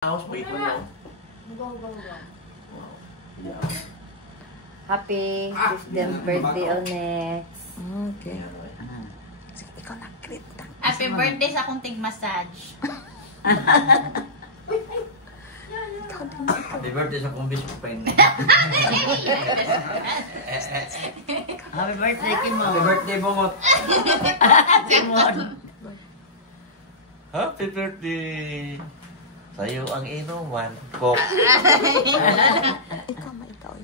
House mo ito mo. Happy 15th birthday, Onyx. Okay. Sige, ikaw na-crit. Happy birthday sa akong tig-massage. Happy birthday sa kumbis ko pa yun. Happy birthday, Kimo. Happy birthday, Bungot. Kimon. Happy birthday. Sa'yo ang inuman. Coke. Ikaw ma, ikaw.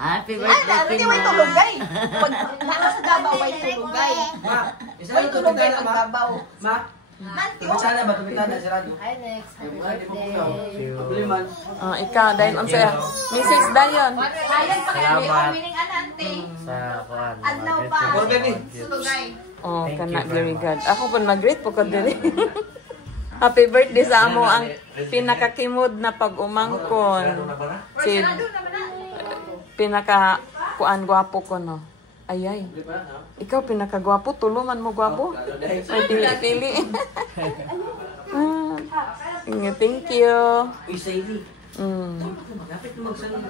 Happy birthday, Hindi Kimo. may tulugay. Pag nasa Davao, may tulugay. Ma, isa May lang tulugay tubig pag ma. Davao. Ma, sana ba tubig na sirado? Hi, Onyx. Happy Wala di mo kuyaw. birthday. Bili man. Oh, ikaw, dahil ang saya. Mrs. Dayon. Ayan pa kayo. Salamat. Meaning anante. Sa kuan. Adlaw pa. Or baby. Tulugay. Oh, Thank kana you very very good. Ako po mag-greet po ko diri. Happy birthday sa amo ang pinakakimod na pag-umangkon. Si pinaka kuan gwapo ko no. Ayay. Ikaw pinakagwapo, tuluman mo gwapo. Ay pili-pili. Thank you. Isayli. Dapat magsan.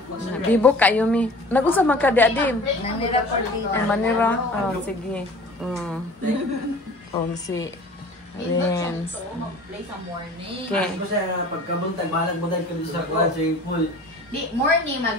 Bibo kayo mi. Nagunsa man ka di adim. Nanira for dito. Manira. Oh, sige. Oh, si Renz. Play sa morning. Okay. Kasi pagkabuntag, balag mo dahil ka sa kuwan, sa pool. Di, morning mag